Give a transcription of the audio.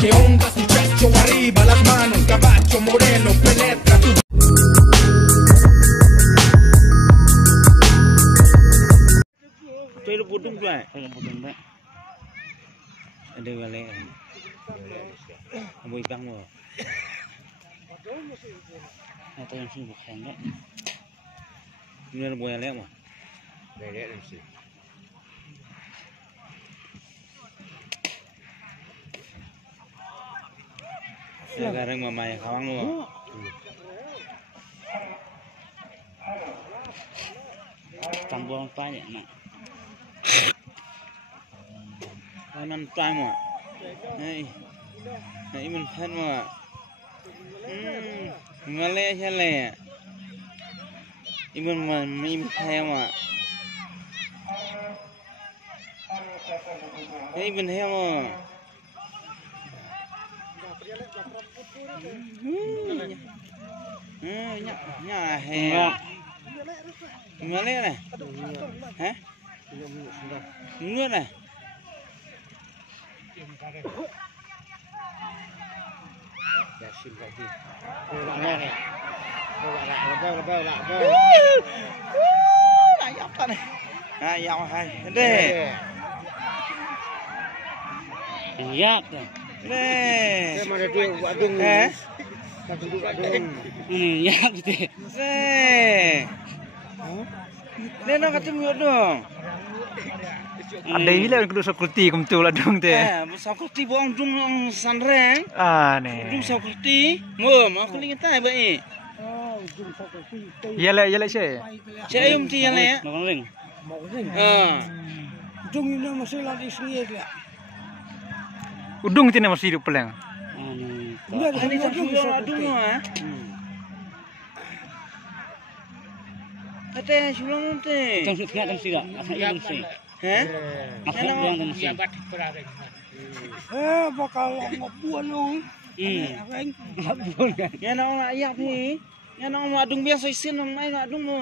Que onda muchacho, arriba las manos, caballo moreno, penetra tu. Tôi được bút đúng rồi. Tôi là bút đúng đấy. Đây là lẽ. Bùi băng rồi. Tôi làm xin một hàng đấy. Như là bùi lẽ mà. Đây lẽ làm gì? Sekarang mama yang kawang lu. Tambuang banyak nak. Kanan trai mà. Này. Này mình thân mà. Mà lẹ chứ lẹ. Mình theo mà. Đây mình theo mà. Nhà hè mà lên này hả nước này lại dọc ta này hai dọc hai đây dọc đây Mana dia buat dung. eh Tak duduk kat dung. ya gitu Nên nó ketemu dong. Ada hilang kedua sekuriti kumtul adung teh. Sekuriti buang dung sanreng. Ah ne. Dung sekuriti. Mom, aku ingin tahu baik. Oh, dung seperti. Yala sih. Saya mesti yang lain. Makan ring. Dung ini masih lagi sendiri dia. Udung tina masih hidup peleng. Ini dung ah. Ate sulung te. Tong sik tong sik. Apa tong sik? Heh? Apa tong sik? Bakal ngobuan lu. Ya nak ayak ni. Ya nak adung biasa isin nang mai adung mo.